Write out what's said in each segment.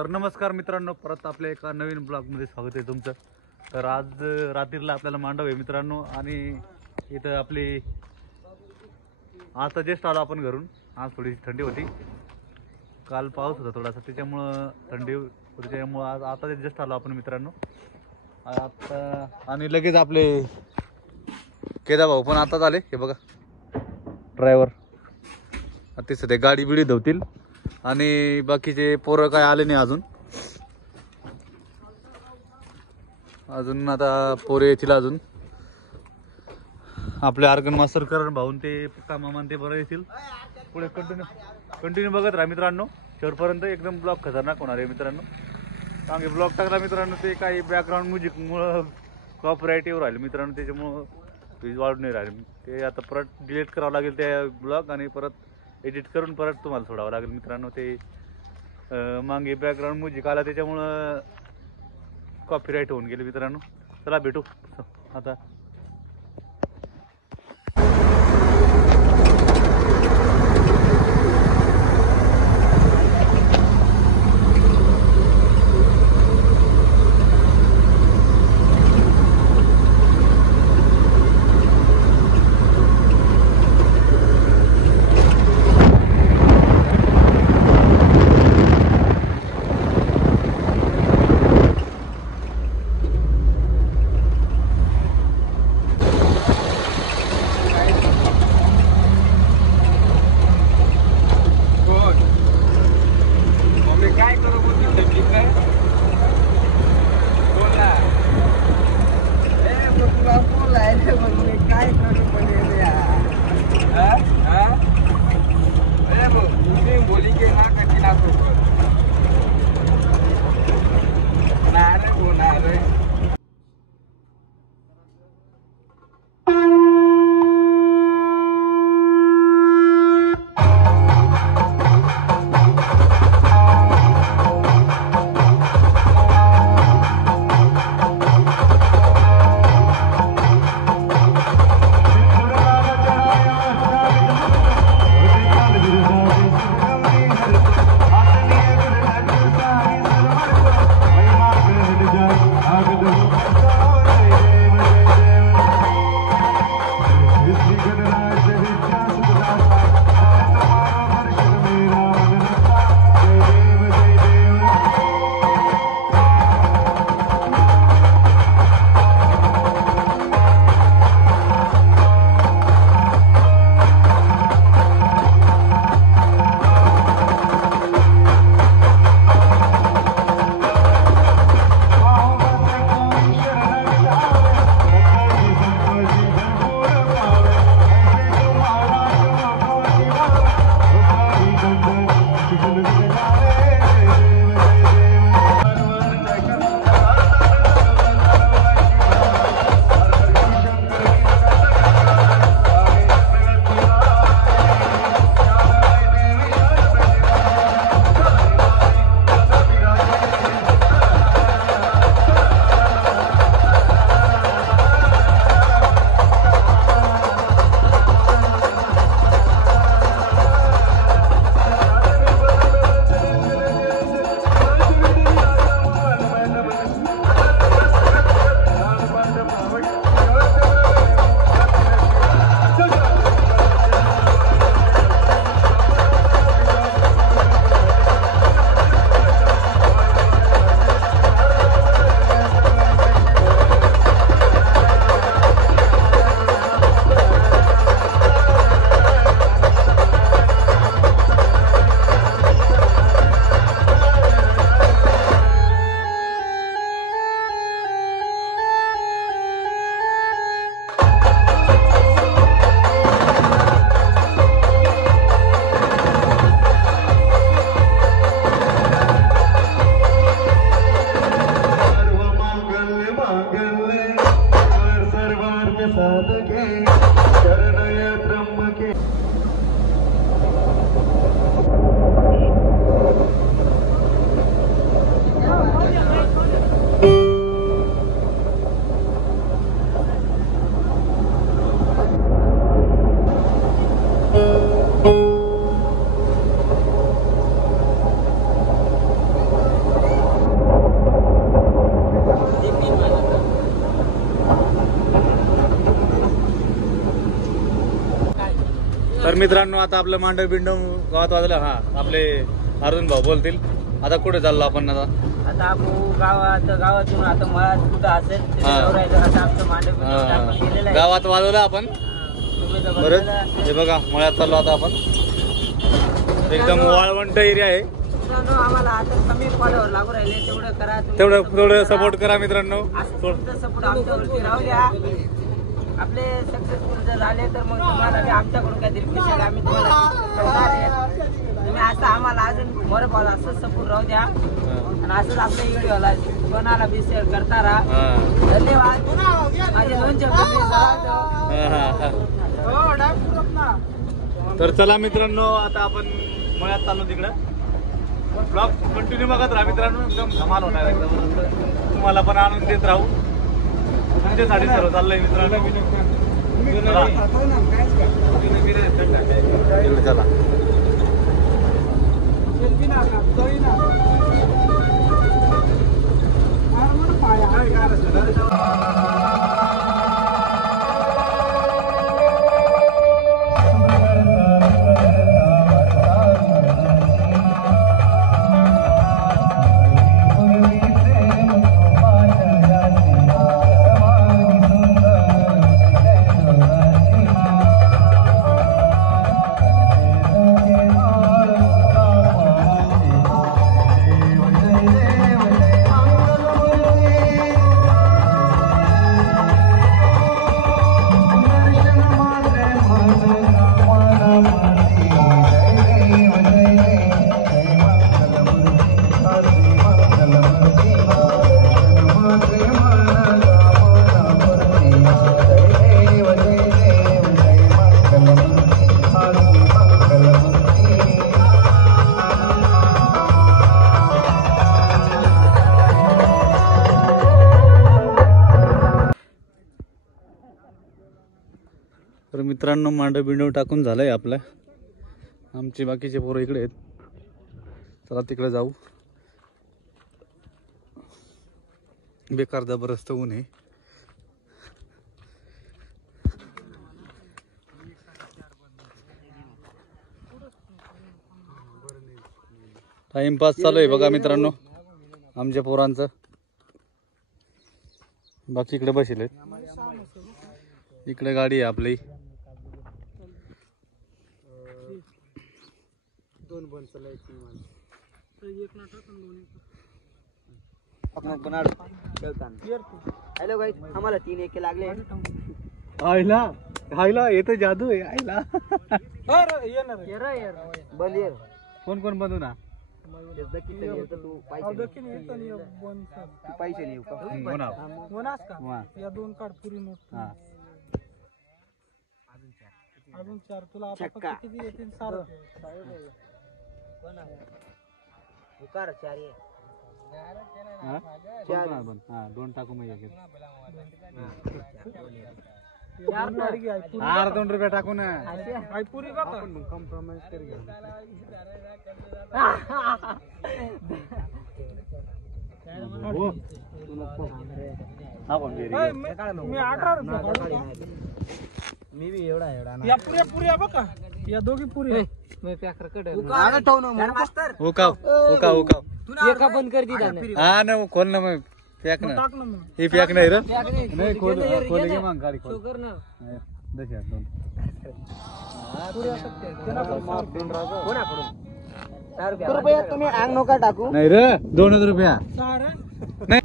तर नमस्कार मित्रांनो, परत आपल्या एका नवीन ब्लॉगमध्ये स्वागत आहे तुमचं। तर आज रात्रीला आपल्याला मांडव आहे मित्रांनो, आणि इथं आपली आता जस्ट आलो आपण घरून। आज थोडी थंडी होती, काल पाऊस होता थोडासा, त्याच्यामुळं थंडी होती, त्यामुळं आज आता जस्ट आलो आपण मित्रांनो आता। आणि लगेच आपले केदा भाऊ पण आताच आले, हे बघा ड्रायव्हर। ते सध्या गाडी बिडी धुतील आणि बाकीचे पोरं काय आले नाही अजून आता पोरे येतील अजून। आपले आर्गन मास्टर करण भाऊन ते पक्का मामान ते बरं येतील। पुढे कंटिन्यू बघत राहा मित्रांनो, शेवटपर्यंत एकदम ब्लॉग खतरनाक होणार आहे मित्रांनो। मागे ब्लॉग टाकला मित्रांनो, ते काही बॅकग्राऊंड म्युझिकमुळं कॉपीराईट येऊ राहिले मित्रांनो, त्याच्यामुळं व्ह्यूज वाढून नाही राहिले। ते आता परत डिलीट करावं लागेल त्या ब्लॉग, आणि परत एडिट करून परत तुम्हाला सोडावं लागेल मित्रांनो। ते मागे बॅकग्राऊंड म्युझिक आला, त्याच्यामुळं कॉपीराईट होऊन गेले मित्रांनो। चला भेटू आता। मित्रांनो आता आपलं मांडव बिंडव गावात वाजलं. हा आपले अर्जुन भाऊ बोलतील. आता कुठे चाललो आपण? आता आपण गावातून आता मला कुठं असेल आता आमचं मांडव गावात वाजवलं आपण बरं. हे बघा मळ्यात चाललो आता आपण. एकदम वाळवंट एरिया आहे. आम्हाला आता कमी फॉलोवर लागू राहिले तेवढं करा, तेवढं सपोर्ट करा मित्रांनो. सपोर्ट आमच्यावरती राहू द्या. आपले सक्सेसफुल जर झाले तर मग तुम्हाला आमच्याकडून काहीतरी स्पेशल आम्ही तुम्हाला तुम्ही असं आम्हाला अजून मोर पाला असंच सपोर्ट राहू द्या आणि असंच आपल्या व्हिडिओला कोणाला बी शेअर करता राहा. धन्यवाद. माझे 2 तर चला मित्रांनो आता आपण मळ्यात चाललो तिकडं. ब्लॉग कंटिन्यू बघत राहा मित्रांनो. एकदम धमाल होणार एकदम. तुम्हाला पण आनंद देत राहू. तुमच्यासाठी सर्व चाललंय मित्रांनो. चला तर मित्रांनो मांडव बिंडव टाकून झालंय आपलं. आमचे बाकीचे पोरं इकडे आहेत. चला तिकडे जाऊ. बेकार जबरदस्त ऊन आहे. टाइमपास चालू आहे बघा मित्रांनो आमच्या पोरांचं. बाकी इकडे बसले. इकडे गाडी आहे आपली. हॅलो गाईस, आम्हाला 3 एके लागले. आईला आईला येतो जादू आहे. आईला बंद ये. कोण कोण बंधू ना तू पैसे नेऊ का? या 2 कार्ड पुरी नोट. अजून 4 तुला आता फक्त किती येतील? 6 उकार 4 ये. 2 टाकू मग एक. 2 रुपये टाकू ना. आई पुरी का कॉम्प्रोमाइज कर घ्या. मी 18 रुपये. मी बी एवढा या पुऱ्या बघा. या दोघी पुरी मी पॅकर कडे मास्टर एका बंद कर दी दाने. हा ना खोल ना मग पॅक ना. टाक ना मग. हे पॅक नाही रे. नाही खोल खोल घे मग गाडी खोल. कर ना. दश यार 2 पुऱ्या सकते. त्याला कोणाकडून 4 रुपये तुम्ही अंग नका टाकू. नाही रे 2 रुपया. 6 रे. नाही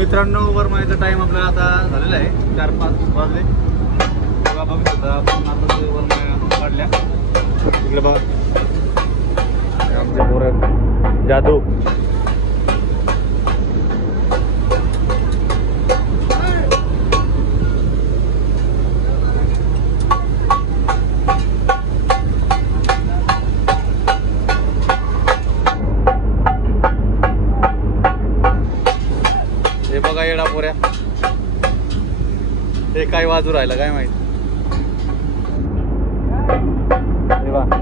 मित्रांनो वरमायचा टाइम आपल्याला आता झालेला आहे 4-5 वाजले. बघा बघू शकता आपण आता ते वरमाया काढल्या. इकडे बघा आमच्या पोरं जादू. हे बघा येडा पोऱ्या, हे काय वाजू राहिलं काय माहित. हे बघा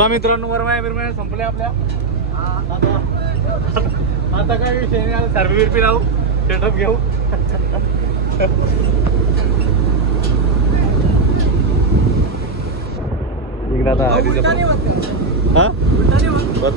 चला मित्रांनो, वरमाया बिरमाया संपल्या आपल्या. आता काय विषय नाही, सर्वे बिरपी लावू, सेटअप घेऊ. इकडे आता हा बस.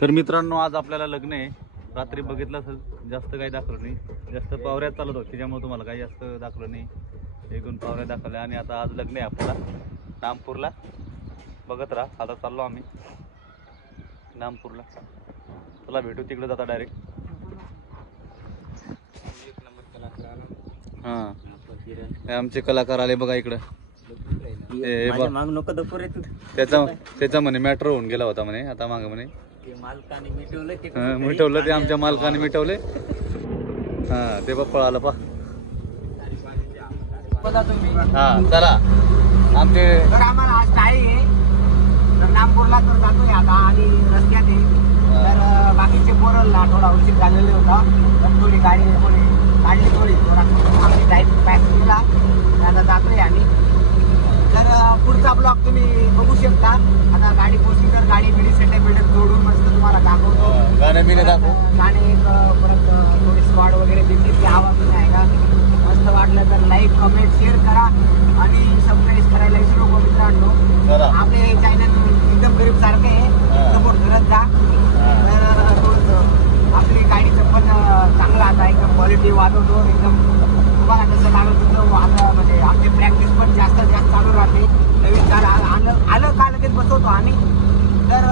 तर मित्रांनो आज आपल्याला लग्न आहे. रात्री बघितलं असेल जास्त काही दाखवलं नाही, जास्त पावऱ्यात चालत होती त्याच्यामुळे तुम्हाला काही जास्त दाखवलं नाही. 1-2 पावऱ्या दाखवल्या आणि आता आज लग्न आहे आपल्याला नामपूरला. बघत राहा, आता चाललो आम्ही नामपूरला. चला भेटू तिकडे जाता डायरेक्ट. हां आमचे कलाकार आले बघा इकडं. त्याचा म्हणे मॅटर होऊन गेला होता म्हणे, आता माग म्हणे मिटवलं ते आमच्या मालकाने मिटवले. हा ते बघ पळालं पा. हा चला आमचे आम्हाला आज टाळी आहे तर नामपूरला तर जातोय आता आणि रस्त्यात आहे. तर बाकीचे पोरला थोडा उशीर झालेले होता तर थोडी गाडी काढली थोडा आम्ही टाईम पॅक केला. आता जातोय आम्ही. तर पुढचा ब्लॉग तुम्ही बघू शकता. आता गाडी पोचली तर गाडी बिडी सेटअप जोडून मस्त तुम्हाला दाखवतो. गाणे परत थोडी स्क्वॉड वगैरे दिसली की आवाज नाही का. मस्त वाटलं तर लाईक कमेंट शेअर करा आणि सबस्क्राईब करायला विसरू नको मित्रांनो. आपले चॅनल एकदम गरीब सारखे आहे, सपोर्ट करत जा. तर थोडंसं आपली गाडीचं पण चांगलं आता एकदम क्वालिटी वाजवतो एकदम. तुम्हाला कसं लागलं तुमचं आता म्हणजे आमची प्रॅक्टिस पण जास्तीत जास्त चालू राहते. नवीन काल आलं का लगेच बसवतो आम्ही. तर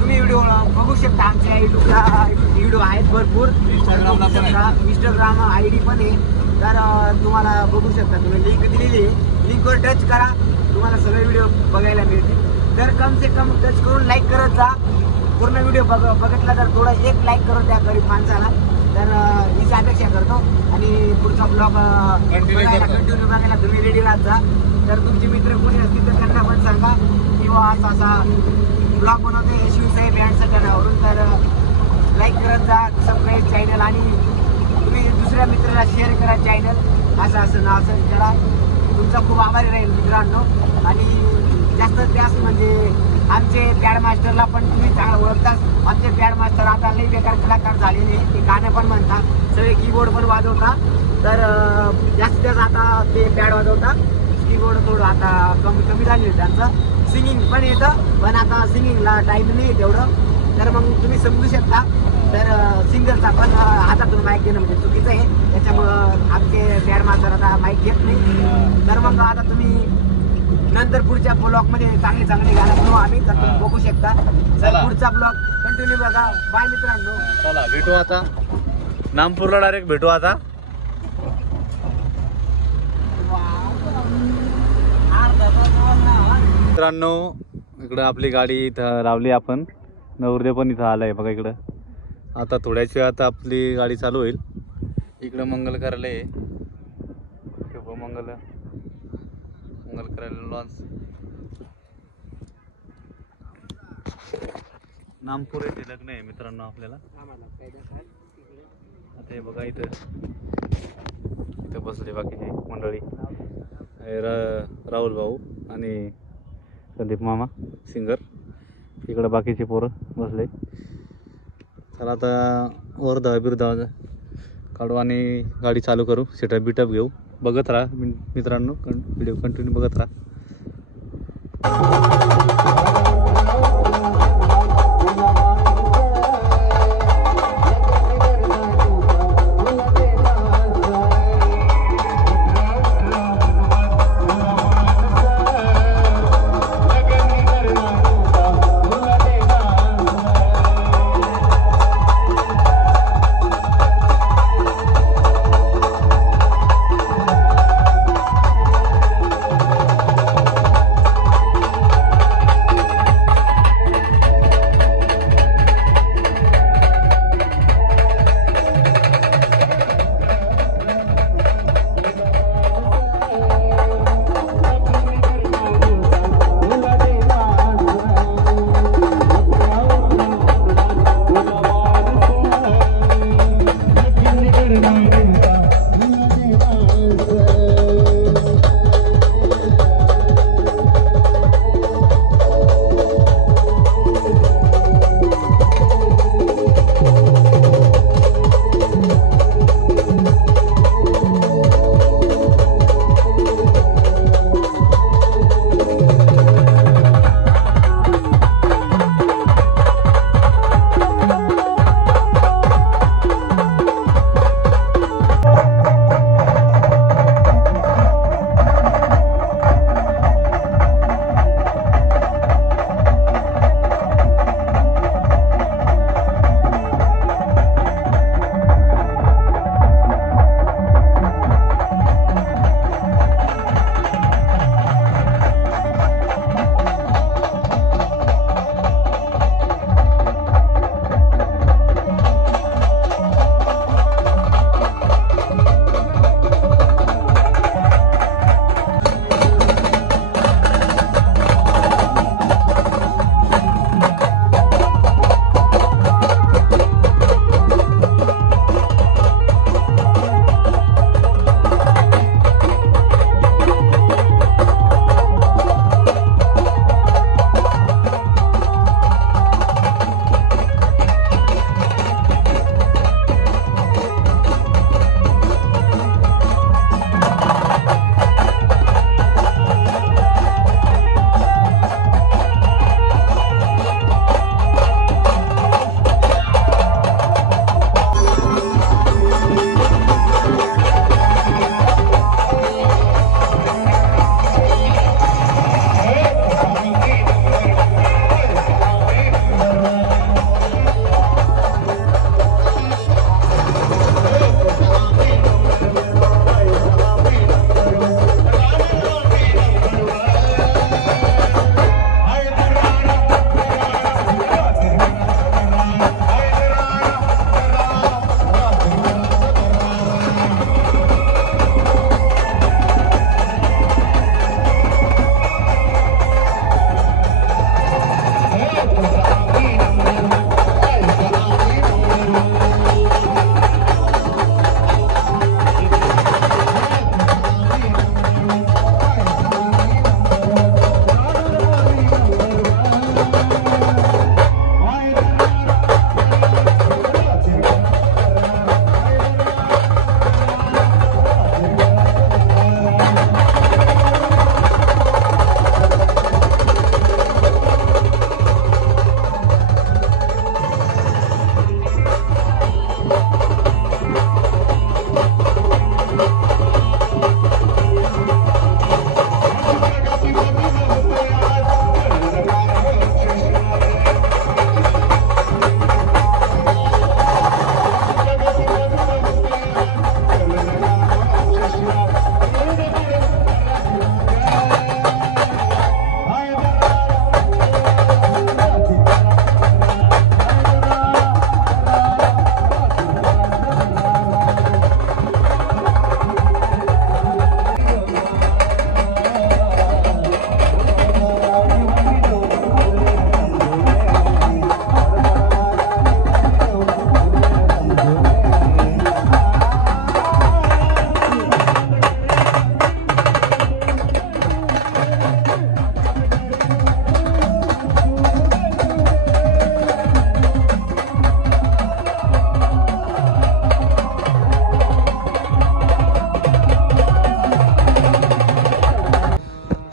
तुम्ही व्हिडिओ बघू शकता. आमच्या युट्यूबला व्हिडिओ आहेत भरपूर. इंस्टाग्राम ID पण आहे. तर तुम्हाला बघू शकता. तुम्ही लिंक दिलेली आहे, लिंकवर टच करा, तुम्हाला सगळे व्हिडिओ बघायला मिळतील. तर कम से कम टच करून लाईक करत जा. पूर्ण व्हिडिओ बघितला तर थोडा 1 लाईक करत द्या गरीब माणसाला. तर हीच अपेक्षा करतो आणि पुढचा ब्लॉग कंटिन्यू बघायला तुम्ही रेडी राहत जा. तर तुमचे मित्र कोणी असतील तर त्यांना पण सांगा किंवा असा ब्लॉग बनवते शिवसाहेब बँडच्या चॅनलवरून. तर लाईक करत जा, सबस्क्राईब चॅनल आणि तुम्ही दुसऱ्या मित्राला शेअर करा चॅनल. असं नाव सर्च करा. तुमचा खूप आभारी राहील मित्रांनो. आणि जास्तीत जास्त म्हणजे आमचे पॅड मास्टरला पण तुम्ही चांगलं ओळखताच. आमचे पॅड मास्टर काही बेकार कलाकार झालेले ते गाणं पण म्हणतात, सगळे कीबोर्ड पण वाजवता. तर जास्तीत जास्त आता ते पॅड वाजवता, कीबोर्ड थोडं आता कमी झाली त्यांचं. सिंगिंग पण येतं, पण आता सिंगिंगला टाईम नाही तेवढं. तर मग तुम्ही समजू शकता. तर सिंगरचा पण हातातून माईक घेणं म्हणजे चुकीचं आहे, त्याच्यामुळं आमचे पॅड मास्तर आता माईक घेत नाही. तर मग आता तुम्ही नंतर पुढच्या ब्लॉगमध्ये चांगले गाणं बनवू आम्ही, तर तुम्ही बघू शकता. तर पुढचा ब्लॉग कंटिन्यू बघा. बाय मित्रांनो. चला भेटू आता नामपूरला, डायरेक्ट भेटू आता. मित्रांनो इकडं आपली गाडी इथं लावली आपण, नवरदेव पण इथं आलाय बघा इकडं. आता थोड्याच वेळात आपली गाडी चालू होईल. इकडं मंगल कार्यालय आहे, मंगल कार्यालय लॉन्च नामपूर येथे लग्न आहे मित्रांनो आपल्याला. आता हे बघा इथं बसले बाकीची मंडळी, राहुल भाऊ आणि संदीप मामा सिंगर. इकडं बाकीचे पोरं बसले. चला आता वर बिरदा काढू आणि गाडी चालू करू, सेटअप बिटअप घेऊ. बघत राहा मित्रांनो, व्हिडिओ कंटिन्यू बघत राहा.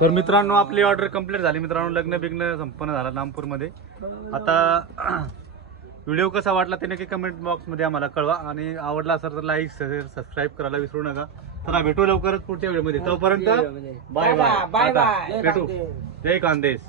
तर मित्रांनो आपली ऑर्डर कंप्लीट झाली मित्रांनो. लग्न बिग्न संपन्न झाला नामपूरमध्ये. आता व्हिडिओ कसा वाटला ते नक्की कमेंट बॉक्समध्ये आम्हाला कळवा आणि आवडला असेल तर लाईक शेअर सबस्क्राईब करायला विसरू नका. तर भेटू लवकरच पुढच्या व्हिडिओमध्ये. तोपर्यंत बाय बाय. Bye bye. भेटू. जय खानदेश.